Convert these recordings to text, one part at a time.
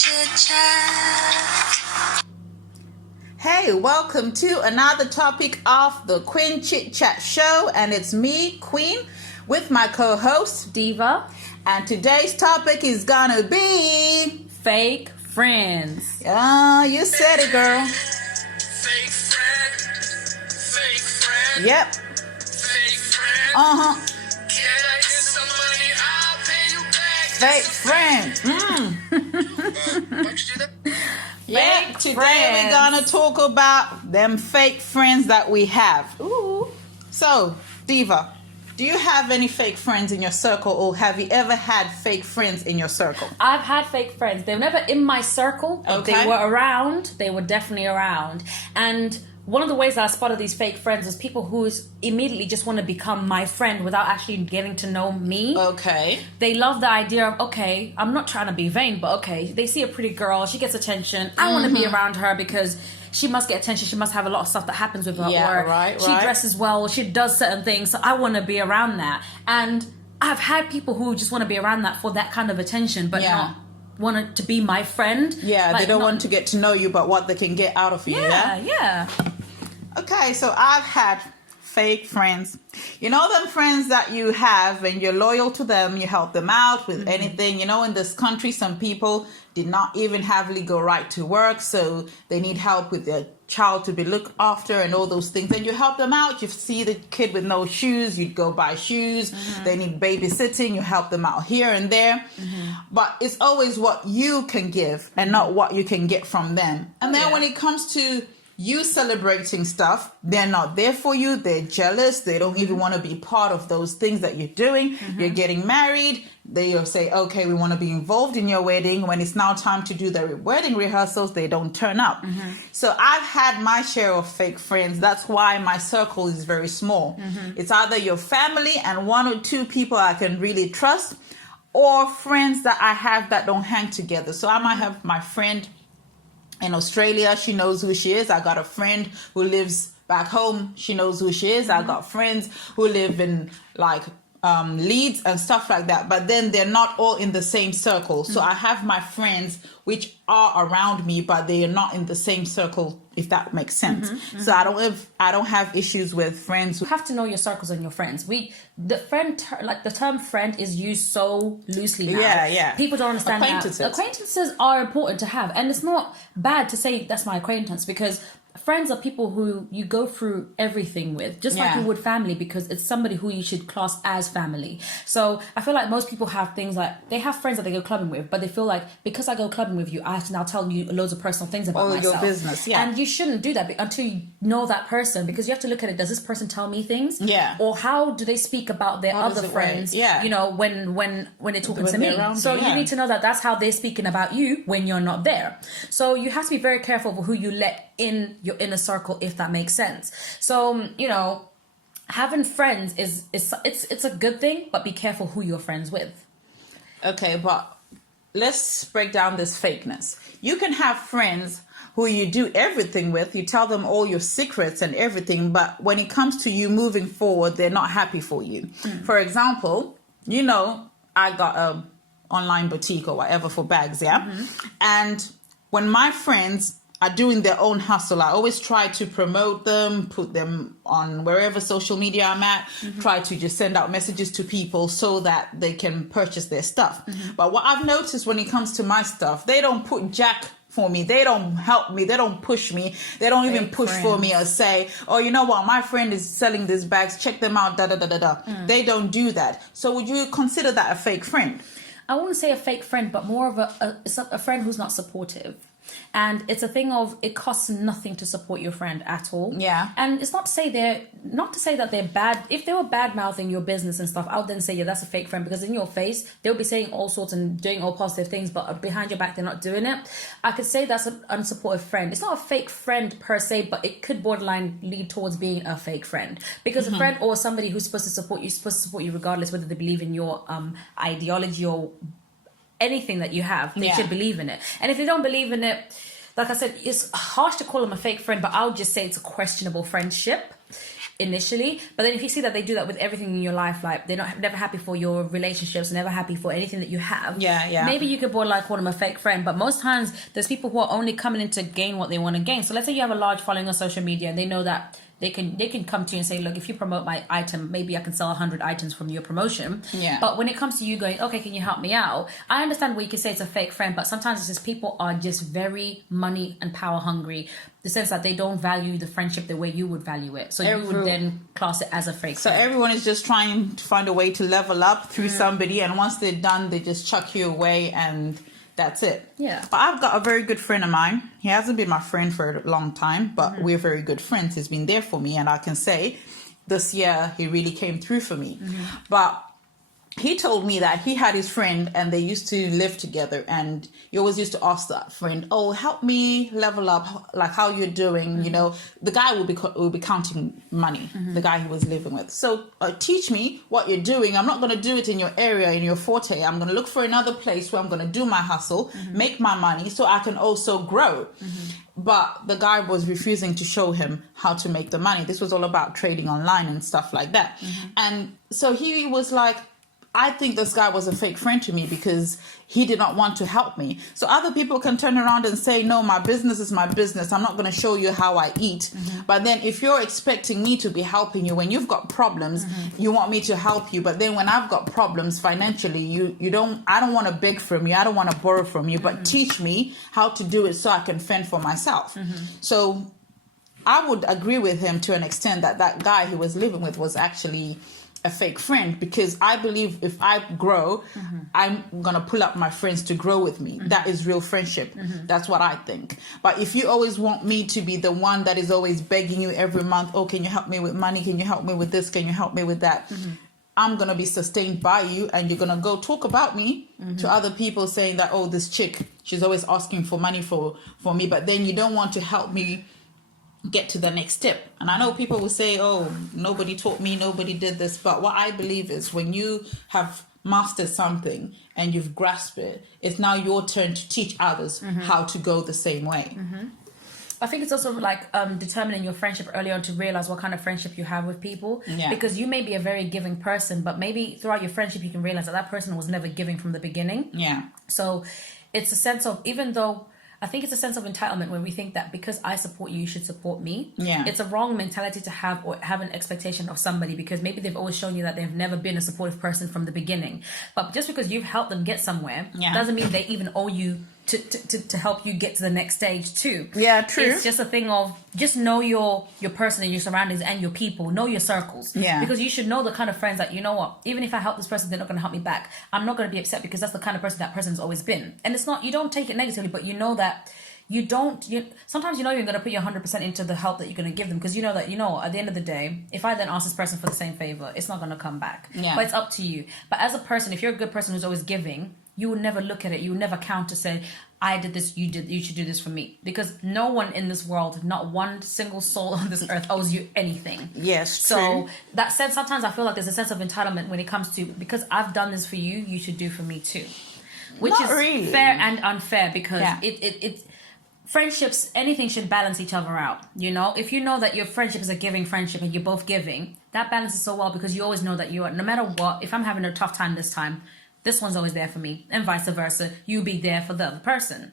Queenchitchat. Hey, welcome to another topic of the Queenchitchat show, and it's me, Queen, with my co-host Diva, and today's topic is gonna be fake friends. You said it, girl. Fake friend. Yep. Fake friend. Can I get some money? I'll pay you back. Fake friend. Why'd you do that? Yeah, today friends. we're gonna talk about them fake friends that we have. Ooh. So, Diva, do you have any fake friends in your circle, or have you ever had fake friends in your circle? I've had fake friends. They were never in my circle, but Okay. they were around. They were definitely around. And one of the ways that I spotted these fake friends was people who immediately just want to become my friend without actually getting to know me. Okay. They love the idea of, okay, I'm not trying to be vain, but okay, they see a pretty girl, she gets attention. I want to be around her because she must get attention. She must have a lot of stuff that happens with her. Yeah, or right. She dresses well. She does certain things. So I want to be around that. And I've had people who just want to be around that for that kind of attention, but not want to be my friend. Yeah, Like, they don't not- want to get to know you, but what they can get out of you. Yeah. Okay, so I've had fake friends. You know them friends that you have and you're loyal to them, you help them out with anything. You know, in this country, some people did not even have legal right to work, so they need help with their child to be looked after and all those things. And you help them out. You see the kid with no shoes, you'd go buy shoes. They need babysitting, you help them out here and there. But it's always what you can give and not what you can get from them. And then when it comes to you celebrating stuff, they're not there for you. They're jealous. They don't even want to be part of those things that you're doing. You're getting married. They'll say, okay, we want to be involved in your wedding. When it's now time to do the wedding rehearsals, they don't turn up. So I've had my share of fake friends. That's why my circle is very small. It's either your family and one or two people I can really trust, or friends that I have that don't hang together. So I might have my friend in Australia, she knows who she is. I got a friend who lives back home. She knows who she is. I got friends who live in like Leeds and stuff like that. But then they're not all in the same circle. So I have my friends which are around me, but they are not in the same circle, if that makes sense. So I don't have issues with friends. You have to know your circles and your friends. The term friend is used so loosely now. Yeah. People don't understand Acquaintances. that. Acquaintances are important to have, and it's not bad to say that's my acquaintance, because friends are people who you go through everything with, just like you would family, because it's somebody who you should class as family. So I feel like most people have things like, they have friends that they go clubbing with, but they feel like, because I go clubbing with you, I have to now tell you loads of personal things about All myself. your business, And you shouldn't do that until you know that person, because you have to look at it. Does this person tell me things? Yeah. Or how do they speak about their How does other it friends? work? Yeah. You know, when they're talking When to they're me. around So you, you yeah. need to know that that's how they're speaking about you when you're not there. So you have to be very careful of who you let in your inner circle, if that makes sense. So, you know, having friends it's a good thing, but be careful who you're friends with. Okay, but let's break down this fakeness. You can have friends who you do everything with, you tell them all your secrets and everything, but when it comes to you moving forward, they're not happy for you. For example, you know, I got a online boutique or whatever for bags, and when my friends are doing their own hustle, I always try to promote them, put them on wherever social media I'm at, try to just send out messages to people so that they can purchase their stuff. But what I've noticed when it comes to my stuff, they don't put jack for me. They don't help me. They don't push me. They don't even push for me or say, oh, you know what, my friend is selling these bags, check them out, They don't do that. So would you consider that a fake friend? I wouldn't say a fake friend, but more of a friend who's not supportive. And it's a thing of, it costs nothing to support your friend at all. Yeah. And it's not to say that they're bad. If they were bad mouthing your business and stuff, I would then say, yeah, that's a fake friend, because in your face they'll be saying all sorts and doing all positive things, but behind your back they're not doing it. I could say that's an unsupportive friend. It's not a fake friend per se, but it could borderline lead towards being a fake friend, because a friend or somebody who's supposed to support you regardless whether they believe in your ideology or anything that you have. They should believe in it. And if they don't believe in it, like I said, it's harsh to call them a fake friend, but I would just say it's a questionable friendship. initially, but then if you see that they do that with everything in your life, like they're never happy for your relationships, never happy for anything that you have, maybe you could borderline call them a fake friend. But most times there's people who are only coming in to gain what they want to gain. So let's say you have a large following on social media and they know that they can come to you and say, look, if you promote my item, maybe I can sell 100 items from your promotion. But when it comes to you going, okay, can you help me out? I understand where you can say it's a fake friend, but sometimes it's just people are just very money and power hungry. The sense that they don't value the friendship the way you would value it. So you would then class it as a fake friend. So everyone is just trying to find a way to level up through somebody. And once they're done, they just chuck you away and that's it. Yeah. But I've got a very good friend of mine. He hasn't been my friend for a long time, but we're very good friends. He's been there for me. And I can say this year, he really came through for me. But he told me that he had his friend and they used to live together, and he always used to ask that friend, oh, help me level up, like how you're doing. You know, the guy will be counting money, the guy he was living with. So teach me what you're doing. I'm not going to do it in your area, in your forte. I'm going to look for another place where I'm going to do my hustle, make my money so I can also grow. But the guy was refusing to show him how to make the money. This was all about trading online and stuff like that. And so he was like, I think this guy was a fake friend to me because he did not want to help me. So other people can turn around and say, no, my business is my business. I'm not going to show you how I eat. But then if you're expecting me to be helping you when you've got problems, you want me to help you. But then when I've got problems financially, I don't want to beg from you. I don't want to borrow from you, but teach me how to do it so I can fend for myself. So I would agree with him to an extent that that guy he was living with was actually a fake friend, because I believe if I grow, I'm gonna pull up my friends to grow with me. That is real friendship. That's what I think. But if you always want me to be the one that is always begging you every month, oh, can you help me with money? Can you help me with this? Can you help me with that? I'm gonna be sustained by you, and you're gonna go talk about me to other people saying that, oh, this chick, she's always asking for money for me, but then you don't want to help me get to the next step. And I know people will say, oh, nobody taught me, nobody did this, but what I believe is when you have mastered something and you've grasped it, it's now your turn to teach others how to go the same way. I think it's also like determining your friendship early on to realize what kind of friendship you have with people. Because you may be a very giving person, but maybe throughout your friendship you can realize that that person was never giving from the beginning. So it's a sense of, even though I think it's a sense of entitlement when we think that because I support you, you should support me. It's a wrong mentality to have, or have an expectation of somebody because maybe they've always shown you that they've never been a supportive person from the beginning. But just because you've helped them get somewhere doesn't mean they even owe you to help you get to the next stage too. True. It's just a thing of just know your person and your surroundings and your people. Know your circles. Because you should know the kind of friends that, you know what, even if I help this person, they're not going to help me back. I'm not going to be upset because that's the kind of person that person's always been. And it's not, you don't take it negatively, but you know that sometimes you know you're going to put your 100% into the help that you're going to give them, because you know that, you know, at the end of the day, if I then ask this person for the same favor, it's not going to come back. But it's up to you. But as a person, if you're a good person who's always giving, you will never look at it. You will never count to say, I did this, you should do this for me. Because no one in this world, not one single soul on this earth owes you anything. So that said, sometimes I feel like there's a sense of entitlement when it comes to, because I've done this for you, you should do for me too. Which not is really fair and unfair, because it's friendships, anything should balance each other out. You know, if you know that your friendship is a giving friendship and you're both giving, that balances so well, because you always know that you are, no matter what, if I'm having a tough time this time, this one's always there for me, and vice versa. You be there for the other person.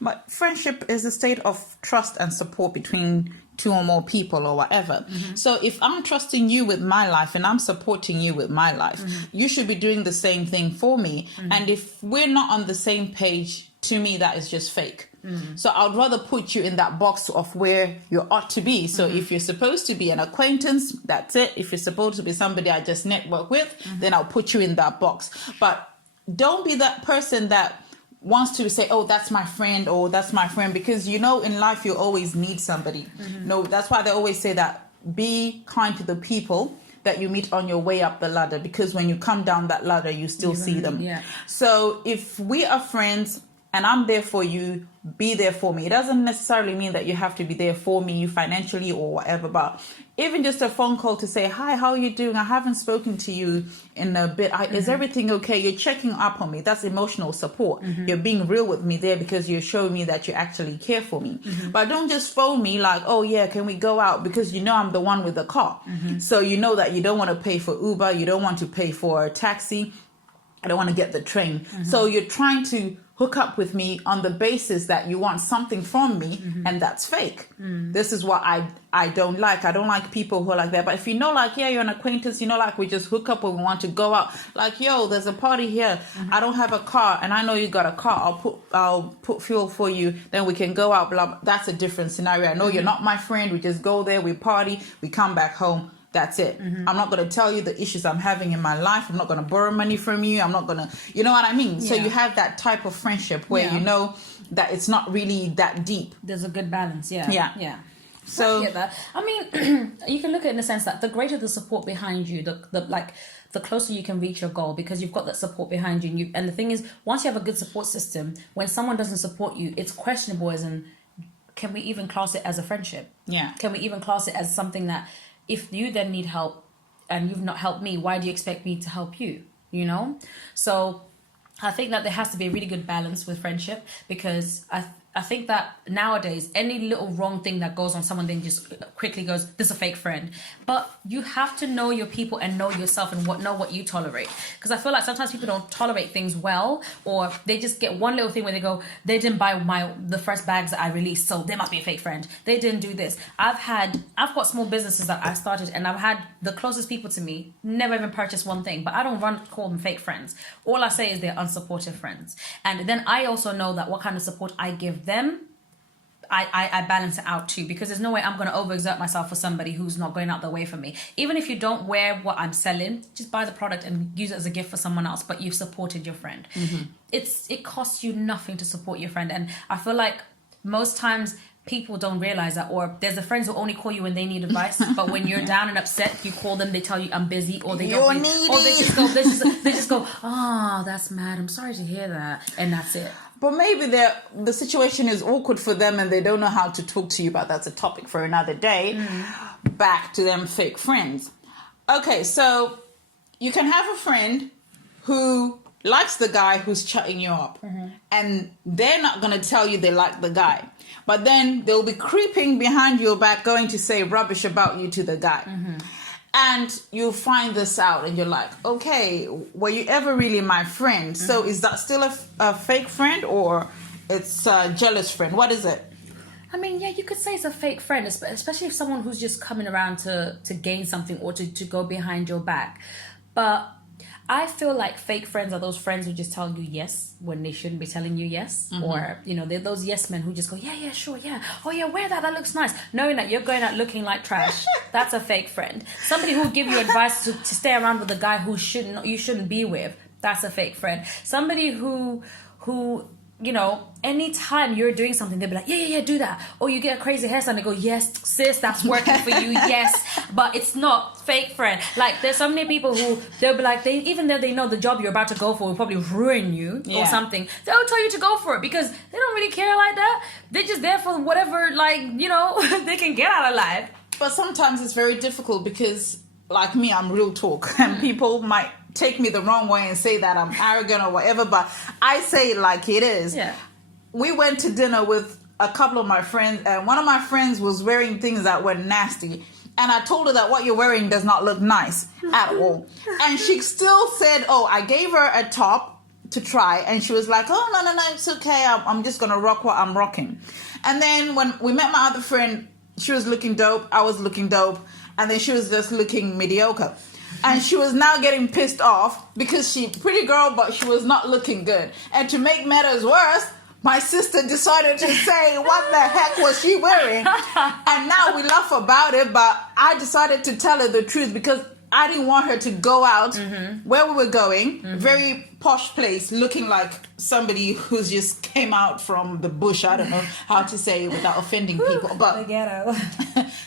But friendship is a state of trust and support between two or more people or whatever. So if I'm trusting you with my life and I'm supporting you with my life, you should be doing the same thing for me. And if we're not on the same page, to me, that is just fake. So I'd rather put you in that box of where you ought to be. So if you're supposed to be an acquaintance, that's it. If you're supposed to be somebody I just network with, then I'll put you in that box. But don't be that person that wants to say, oh, that's my friend, or that's my friend, because you know in life you always need somebody. No, that's why they always say that be kind to the people that you meet on your way up the ladder, because when you come down that ladder, you still see them. So if we are friends and I'm there for you, be there for me. It doesn't necessarily mean that you have to be there for me financially or whatever, but even just a phone call to say, hi, how are you doing? I haven't spoken to you in a bit. Is everything okay? You're checking up on me. That's emotional support. You're being real with me there because you're showing me that you actually care for me. But don't just phone me like, oh yeah, can we go out? Because you know I'm the one with the car. So you know that you don't want to pay for Uber. You don't want to pay for a taxi. I don't want to get the train. So you're trying to hook up with me on the basis that you want something from me, and that's fake. This is what I don't like. I don't like people who are like that. But if you know, like, yeah, you're an acquaintance, you know, like we just hook up when we want to go out. Like, yo, there's a party here. I don't have a car, and I know you got a car. I'll put fuel for you. Then we can go out. Blah, blah. That's a different scenario. I know you're not my friend. We just go there, we party, we come back home. That's it. I'm not going to tell you the issues I'm having in my life. I'm not going to borrow money from you. I'm not going to, you know what I mean? So you have that type of friendship where you know that it's not really that deep. There's a good balance. Yeah. So I get that. I mean, you can look at it in the sense that the greater the support behind you, the closer you can reach your goal, because you've got that support behind you. And the thing is, once you have a good support system, when someone doesn't support you, it's questionable as in, can we even class it as a friendship? Yeah. Can we even class it as something that, if you then need help and you've not helped me, why do you expect me to help you? You know? So I think that there has to be a really good balance with friendship, because I think that nowadays any little wrong thing that goes on, someone then just quickly goes, this is a fake friend. But you have to know your people and know yourself and know what you tolerate. Because I feel like sometimes people don't tolerate things well, or they just get one little thing where they go, they didn't buy the first bags that I released, so they must be a fake friend. They didn't do this. I've got small businesses that I started, and I've had the closest people to me never even purchase one thing, but I don't call them fake friends. All I say is they're unsupportive friends. And then I also know that what kind of support I give them, I balance it out too, because there's no way I'm going to overexert myself for somebody who's not going out the way for me. Even if you don't wear what I'm selling, just buy the product and use it as a gift for someone else, but you've supported your friend. It costs you nothing to support your friend. And I feel like most times people don't realize that, or there's the friends who only call you when they need advice, but when you're down and upset, you call them, they tell you I'm busy, or they don't, or they just go, oh, that's mad, I'm sorry to hear that, and that's it. But maybe the situation is awkward for them and they don't know how to talk to you, but that's a topic for another day. Back to them fake friends. Okay, so you can have a friend who likes the guy who's chatting you up, and they're not going to tell you they like the guy, but then they'll be creeping behind your back going to say rubbish about you to the guy. And you'll find this out and you're like, okay, were you ever really my friend? So is that still a fake friend, or it's a jealous friend? What is it? I mean, yeah, you could say it's a fake friend, especially if someone who's just coming around to gain something or to go behind your back. But I feel like fake friends are those friends who just tell you yes when they shouldn't be telling you yes. Or, you know, they're those yes men who just go, yeah, sure, yeah. Oh, yeah, wear that looks nice. Knowing that you're going out looking like trash. That's a fake friend. Somebody who will give you advice to stay around with a guy who you shouldn't be with. That's a fake friend. Somebody who you know, anytime you're doing something, they'll be like, yeah, do that. Or you get a crazy hairstyle and they go, yes, sis, that's working for you, yes. But it's not. Fake friend. Like, there's so many people who, they'll be like, even though they know the job you're about to go for will probably ruin you or something, they'll tell you to go for it because they don't really care like that. They're just there for whatever, like, you know, they can get out of life. But sometimes it's very difficult because, like me, I'm real talk. And people might take me the wrong way and say that I'm arrogant or whatever, but I say it like it is. Yeah. We went to dinner with a couple of my friends, and one of my friends was wearing things that were nasty, and I told her that what you're wearing does not look nice at all. And she still said, oh, I gave her a top to try, and she was like, oh, no, it's okay, I'm just gonna rock what I'm rocking. And then when we met my other friend, she was looking dope, I was looking dope, and then she was just looking mediocre. And she was now getting pissed off because she's a pretty girl, but she was not looking good. And to make matters worse, my sister decided to say, what the heck was she wearing? And now we laugh about it, but I decided to tell her the truth because I didn't want her to go out where we were going, very posh place, looking like somebody who's just came out from the bush. I don't know how to say it without offending people. But the ghetto.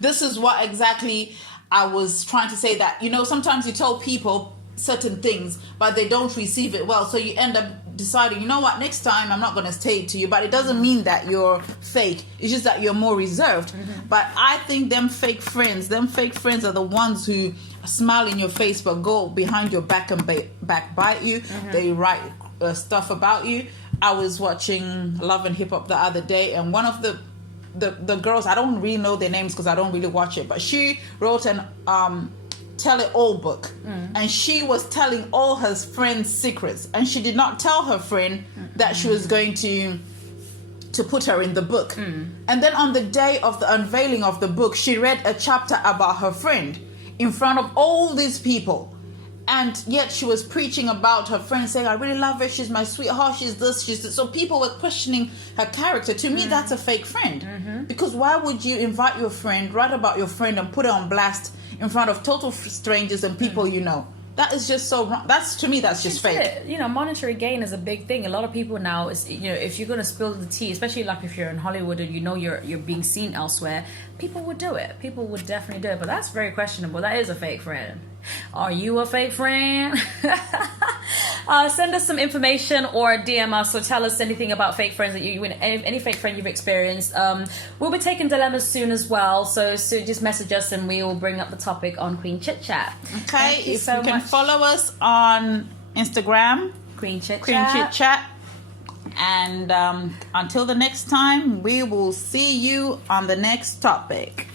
This is what exactly I was trying to say, that, you know, sometimes you tell people certain things, but they don't receive it well. So you end up deciding, you know what, next time I'm not going to say it to you. But it doesn't mean that you're fake. It's just that you're more reserved. But I think them fake friends are the ones who smile in your face but go behind your back and backbite you. They write stuff about you. I was watching Love and Hip Hop the other day, and one of the girls, I don't really know their names because I don't really watch it, but she wrote an tell it all book, and she was telling all her friends secrets, and she did not tell her friend that she was going to put her in the book. And then on the day of the unveiling of the book, she read a chapter about her friend in front of all these people, and yet she was preaching about her friend, saying, I really love her, she's my sweetheart, she's this, she's this. So people were questioning her character. To me, that's a fake friend, because why would you invite your friend, write about your friend, and put it on blast in front of total strangers and people you know? That is just so wrong. That's, to me, that's just fake. You know, monetary gain is a big thing. A lot of people now, is, you know, if you're going to spill the tea, especially like if you're in Hollywood and you know you're being seen elsewhere, people would do it. People would definitely do it. But that's very questionable. That is a fake friend. Are you a fake friend? Send us some information or DM us, or tell us anything about fake friends that you any fake friend you've experienced. We'll be taking dilemmas soon as well, so just message us and we will bring up the topic on Queen Chit Chat. Okay, if you can follow us on Instagram, Queen Chit Chat. And until the next time, we will see you on the next topic.